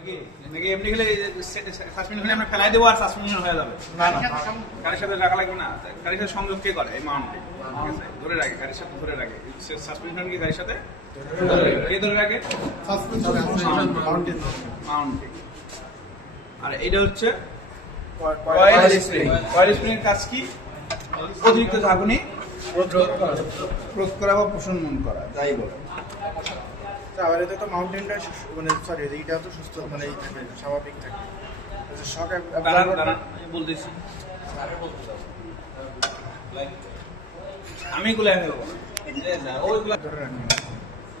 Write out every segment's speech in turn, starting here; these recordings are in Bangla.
নাকি নাকি এমনি গেলে সাসপেনশন আমরা ফেলাই দেবো আর সাসপেনশন হয়ে যাবে? না না গাড়ির সাথে রাখা লাগবে না, গাড়ির সাথে সংযোগ কে করে? এই মাউন্টে ঠিক আছে, ধরে রাখে, গাড়ির সাথে ধরে রাখে। সাসপেনশন কি গাড়ির সাথে কে ধরে রাখে? মাউন্টে। আর এটা হচ্ছে কয়েল স্প্রিং। কয়েল স্প্রিং এর কাজ কি? অতিরিক্ত ঝাঁকুনি রোধ করা বা প্রশমন করা, যাই বলে। আবার এতে তো মাউন্টেনটা মানে সরি এইটা তো সুস্থ মানে এই থাকে স্বাভাবিক থাকে। শক আমি বলতেছি, আমি এগুলো দেবো না, ওইগুলো ধরে রাখেন।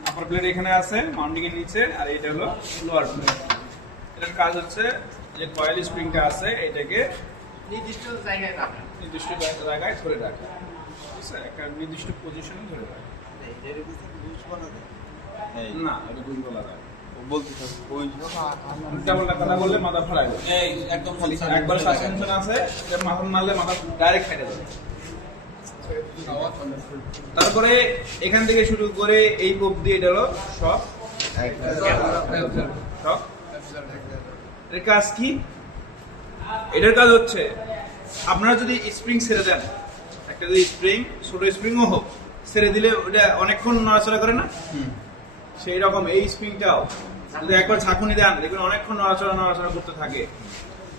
আপার প্লেট এখানে আছে মাউন্টিং এর নিচে, আর এটা হলো লোয়ার প্লেট। এটার কাজ হচ্ছে যে কয়েল স্প্রিংটা আছে এটাকে নির্দিষ্ট জায়গায় ধরে রাখে, ঠিক আছে, একটা নির্দিষ্ট পজিশনে ধরে রাখে। না, এটা বুঝ বলা যায় কথা বললে মাথা ফাড়াই একদম একবার সাসপেনশন আছে, মাথা মারলে মাথা ডাইরেক্ট ফেটে যাবে। তারপরে এখান থেকে শুরু করে এই পোপ দিয়ে এটা হলো শক। এর কাজ কি? এটার কাজ হচ্ছে আপনারা যদি স্প্রিং ছেড়ে দেন, একটা যদি স্প্রিং, ছোট স্প্রিংও হোক, ছেড়ে দিলে ওটা অনেকক্ষণ নড়াচড়া করে না, সেই রকম এই স্প্রিংটাও যদি একবার ঝাঁকুনি দেন দেখবেন অনেকক্ষণ নড়াচড়া করতে থাকে।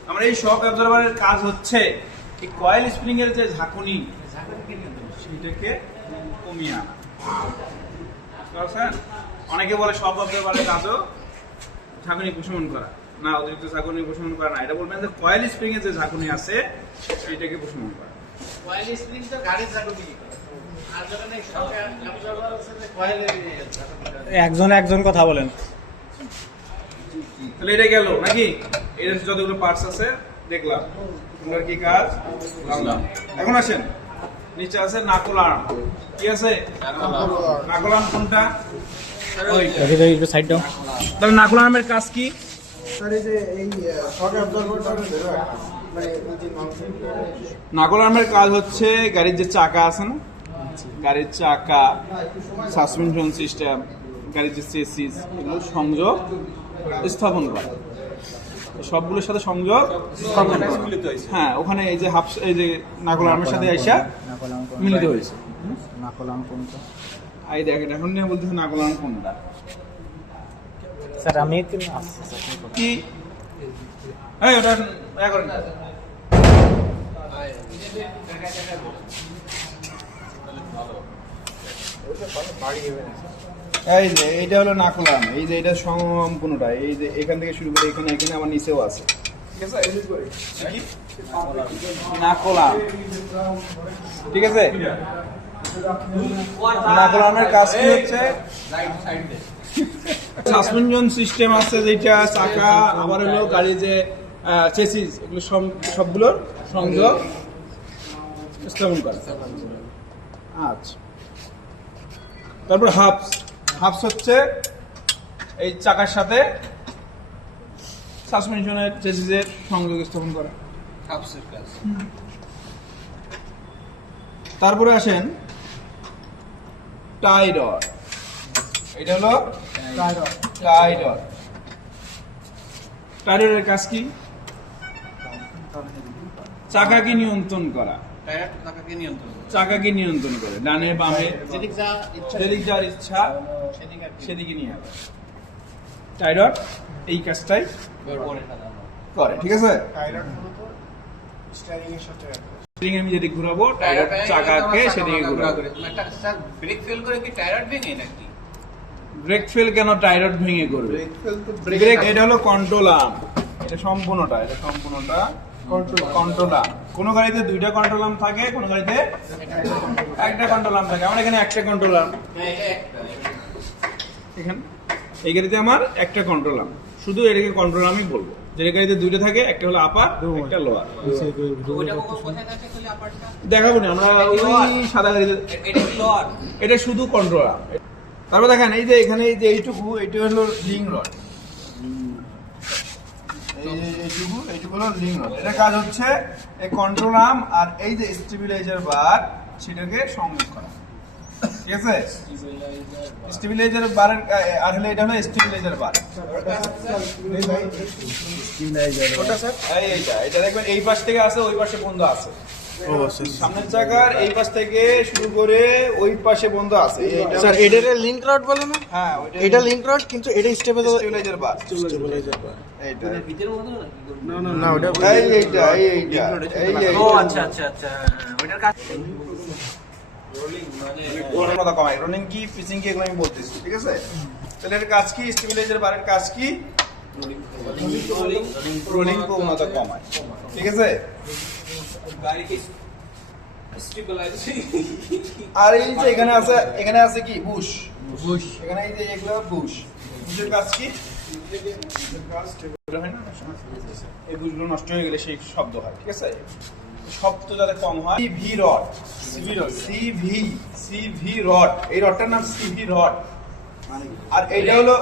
আমরা এই শক অ্যাবজর্ভারের কাজ হচ্ছে এই কয়েল স্প্রিং এর যে ঝাঁকুনি সেটাকে কমিয়ে আনা। অনেকে বলে শক অ্যাবজর্ভারের কাজও ঝাঁকুনি প্রশমন করা, না অতিরিক্ত ঝাঁকুনি প্রশমন করা না, এটা বলবেন যে কয়েল স্প্রিং এর যে ঝাঁকুনি আছে সেটাকে প্রশমন করা। কয়েল স্প্রিং তো গাড়ির ঝাঁকুনি করে, আর যখন এই শক অ্যাবজর্ভার আছে যে কয়েলের একজন কথা বলেন। তাহলে এটা গেল নাকি? এর যতগুলো পার্টস আছে দেখলাম, তোমরা কি কাজ বুঝলাম। এখন আসেন, নিচে আছে নাকল আর্ম। কি আছে? নাকল আর্ম কোনটা? সাইড দাও। তাহলে নাকল আর্মের কাজ কি? স্যার এই যে এই শক অ্যাবজর্ভারটা ধরে রাখা মানে এই যে মাউন্টেন নাকল আর্মের কাজ হচ্ছে গাড়ির যে চাকা আছে না, গাড়ির চাকা, সাসপেনশন সিস্টেম, গাড়ির যে চেসিস, এগুলো সংযোগ স্থাপন করা, সবগুলোর সাথে সংযোগ স্থাপন করা। হ্যাঁ, ওখানে এই যে এই যে নাকল আর্মের সাথে আইসা মিলিত হয়েছে। এই দেখেন এখন নিয়ে বলতেছে নাকল আর্ম কোনটা। স্যার আমি একটু কি এই ওটা করেন না। এই যে এইটা হলো নাকল আর্ম, এই যে এটা সংযম কোনটা, এই যে এখান থেকে শুরু করে এখানে এখানে আমার নিচেও আছে, ঠিক আছে, নাকল আর্ম, ঠিক আছে। নাকল আর্মের কাজ কি হচ্ছে? সাসপেনশন সিস্টেম আছে যেটা চাকা, আবার হলো গাড়ি যে চেসিস, এগুলো সবগুলোর সংযোগ স্থাপন করে। আচ্ছা, তারপর হাফস হচ্ছে এই চাকার সাথে সাসপেনশনের চেসিসের সংযোগ স্থাপন করা, হাফসের কাজ। তারপরে আসেন টাই রড। এটা হলো টাই রড। টাই রডের কাজ কি? চাকাকে নিয়ন্ত্রণ করা, চাকাকে নিয়ন্ত্রণ করে ডানে বামে যেদিক যাওয়ার ইচ্ছা সেদিকে নিয়ে যাবে। টাই রড এই কাজটাই করে, ঠিক আছে। স্টিয়ারিং এর সাথে স্প্রিং আমি যেদিকে ঘুরাবো, টাই রড চাকাকে সেদিকে ঘুরাবে। ব্রেক ফেল করে কি টায়ার ভেঙে নাকি? ব্রেক ফেল কেন টাই রড ভেঙে করবে? ব্রেক এটা হলো কন্ট্রোল আর্ম, এটা সম্পূর্ণটা কন্ট্রোল আর্ম। কোন গাড়িতে দুইটা কন্ট্রোল আর্ম থাকে, কোন গাড়িতে একটা কন্ট্রোল আর্ম থাকে। আমার এখানে একটা কন্ট্রোল আর্ম, এখানে এই গাড়িতে আমার একটা কন্ট্রোল আর্ম, শুধু এটাকে কন্ট্রোল আর্মই বলবো। যে গাড়িতে দুইটা থাকে, একটা হলো আপার, একটা লোয়ার। দেখাবো না আমরা, ওই সাদা গাড়িতে এটা শুধু কন্ট্রোল আর্ম। তারপর দেখেন এই যে এখানে এই যে এইটুকু, এইটা হলো রিং রড, এইটুকু হলো রিং রড। এটা কাজ হচ্ছে এই কন্ট্রোল আর্ম আর এই যে স্টেবিলাইজার বার সেটাকে সংযোগ করা। ঠিক আছে স্টেবিলাইজার বার আর হলে এটা হলো স্টেবিলাইজার বার ওটা স্যার এটা দেখবেন এই পাশ থেকে আছে ওই পাশে বন্ধ আছে ও স্যার সামনের চাকার এই পাশ থেকে শুরু করে ওই পাশে বন্ধ আছে স্যার এটার লিংক রড বলে না হ্যাঁ এটা লিংক রড কিন্তু এটা স্টেবিলাইজার বার এইটা না না না ওটা এইটা ও আচ্ছা আচ্ছা আচ্ছা ওইটার কাজ রোলিং কথা কমাই রোলিং কি পিচিং কি এগুলো আমি বলতেছি ঠিক আছে তাহলে এর কাজ কি স্টেবিলাইজার বারের কাজ কি রোলিং প্রবণতা কমায় ঠিক আছে আর এই যে এখানে আছে কি বুশ এখানে এই যে এগুলো বুশ বুশের কাজ কি এই বুশগুলো নষ্ট হয়ে গেলে সেই শব্দ হয় ঠিক আছে শব্দ যাতে কম হয় সিভি রড সিভি রড এই রডটার নাম সিভি রড আর এটা হলো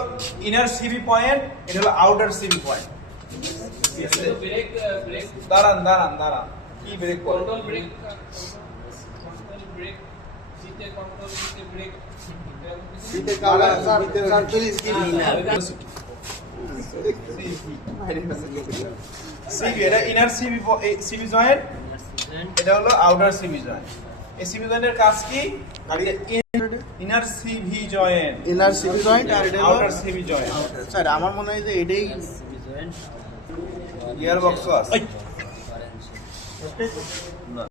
ইনার সিভি পয়েন্ট এটা হলো আউটার সিভি পয়েন্ট দাঁড়ান কি ব্রেক করে সিভি এটা ইনার সিভি জয়েন্ট এটা হলো আউটার সিভি জয়েন্ট এই সিভি জয়েন্টের কাজ কি inner CV joint inner CV joint আর এটা আউটার সিভি জয়েন্ট স্যার আমার মনে হয় যে এটাই গিয়ার বক্সও আছে